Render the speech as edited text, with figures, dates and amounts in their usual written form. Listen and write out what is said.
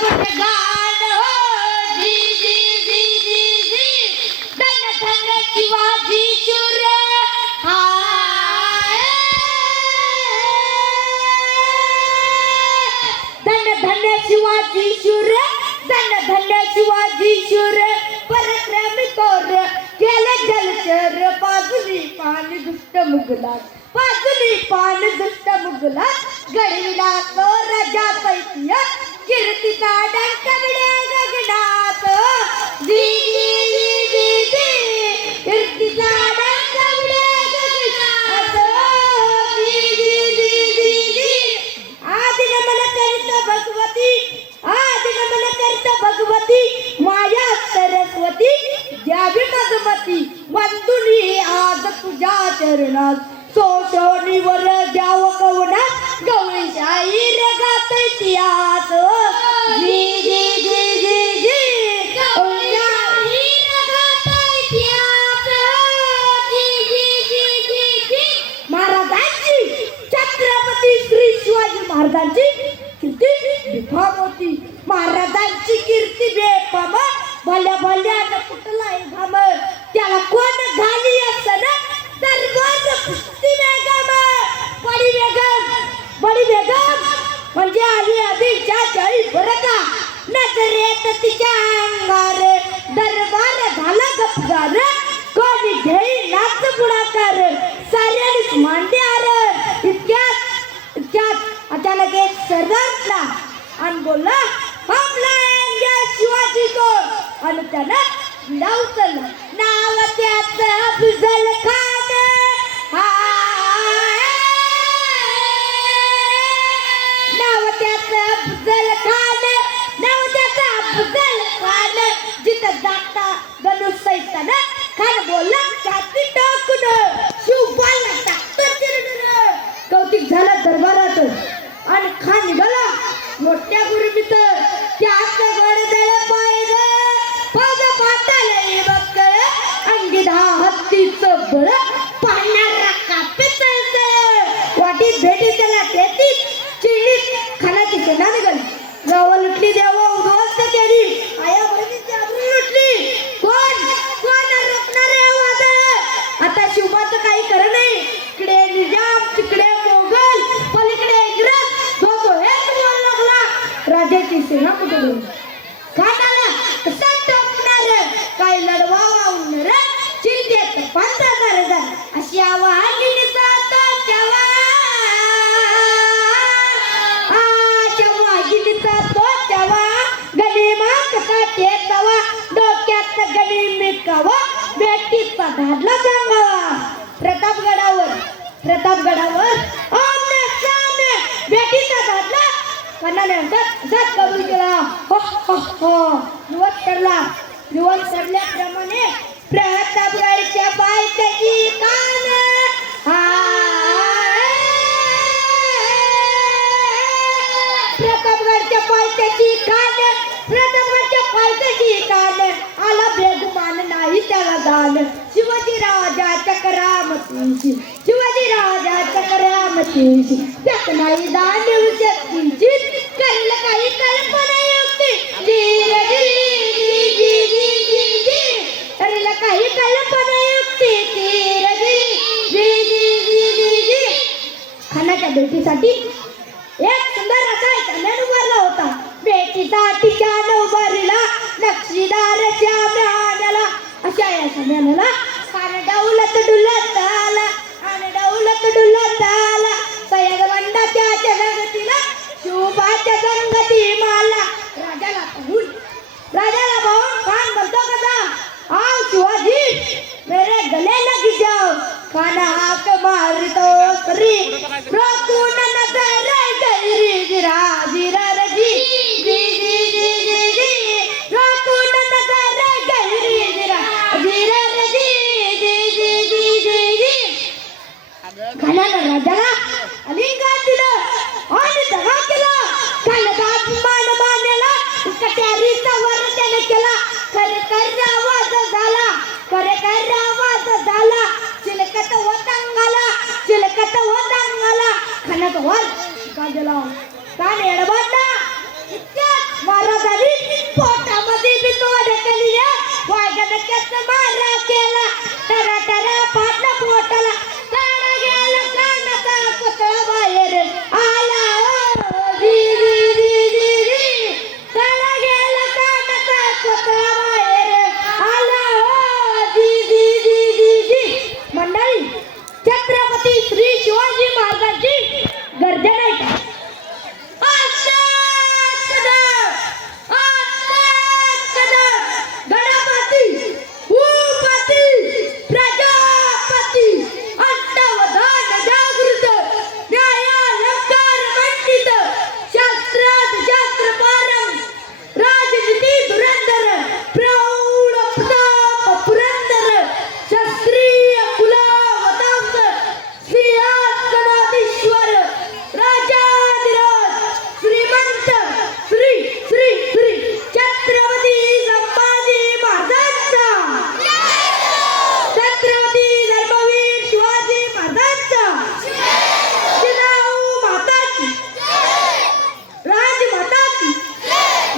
गुणगान हो जी जी जी जी जी धन धन शिवाजी शूर हाय धन धन शिवाजी शूर धन धन शिवाजी शूर पराक्रमी थोर केले जलचर बाजूनी पान दुष्ट मुघलात बाजूनी पान दुष्ट मुघलात घडविला तो राजा पैकी कीर्तीचा डंक विड्या गगनात जी जी जी जी जी कीर्तीचा डंक विड्या गगनात जी जी जी जी जी आदि नमन करित भगवती आदि नमन करित भगवती माया सरस्वती द्यावी मगमती वंदुनी आज तुझ्या चरणात सोशोनीवर द्याव कवनात गवळीशाही रगात इतिहास जी जी जी जी जी गवळीशाही रगात इतिहास जी जी जी जी जी महाराजांची छत्रपती श्री शिवाजी महाराजांची कीर्ती बेफाम होती महाराजांची कीर्ती बेफाम भल्या भल्यानं कुठलाही घाम त्याला कोण घाली असं दरबार कुस्ती बेगम बडी बेगम म्हणजे आली आधीच्या चाळी बरका नजरेत तिच्या अंगार दरबार झाला गपगार कोणी घेई नाच पुढाकार साऱ्यानेच मांड्यार इतक्यात अचानक एक सरदारला आणि बोलला हम लाएंगे शिवाजी को आणि त्यानं विडा उचलला नाव त्याचं अफजल खान नाव त्याचं अफजल खान जिथं जाता गणू सैतान खान बोलला छाती टाकून शिवबाला टाकतं चिरडून कौतिक झालं दरबारात आणि खान निघाला मोठ्या गुरुमीत त्याचं गडदळ पायद पग पाताले बक्कळ अंगी 10 हत्तीचं बळ पाहणारा कापे चळचळ वाटीत भेटी त्याला तेतीस चिडीत खानाची सेना निघाली गावा लुटली देवा उद्ध्वस्त केली आया बहिणीची आबरू लुटली कोण कोण रोखणारे वादळ आता शिवबाचं काही खरं नाही इकडे निजाम तिकडे मोगल पलीकडे इंग्रज तो एक बोल लागला राजाची सेना कुठे गेली खानाला कसा टोपणार काय लढवावा उन्नर चिंतेत 15,000 अशी आवाहिनी जाता चवा तो चवा गनिमा कसा ठेचावा डोक्यात गनिमी कावा बेटीचा धाडला सांगावा प्रतापगडावर आमने सामने बेटीचा धाडला कन्नाने जात कबूल केला हो हो हो दिवस चढल्याप्रमाणे प्रतापगडच्या पायथ्याची कान प्रतापगडच्या पायथ्याची कान आला बेगुमान नाही त्याला दान शिवाजी राजाच्या करामतीची त्यात नाही दान शक्तीची करेल काही कल्पना युक्ती धीर करेल काही कल्पना युक्ती धीर खानाच्या भेटीसाठी एक सुंदर असा एक उभारला होता भेटीसाठीच्या उभारला नक्षीदारच्या म्यानाला अशा या सम्यानाला खान डौलत डुलत आला सय्यद वंडाच्या जगतीला शिवबाच्या संगती माला राजाला पाहून खान बोलतो कसा आओ शिवाजी मेरे गले लग जाओ खान हाक मारतो श्री रोकून नजर गैरी जिरा रजी रोकून नजर गैरी जिरा रजी खानानं राजाला अलिंगन दिलं आणि दगा केला खानाचा अपमान मानला कट्यारीचा वर त्याने केला कर आवाज झाला चिलकत वतांगाला खानाचा वर का गेला कान एडबाडला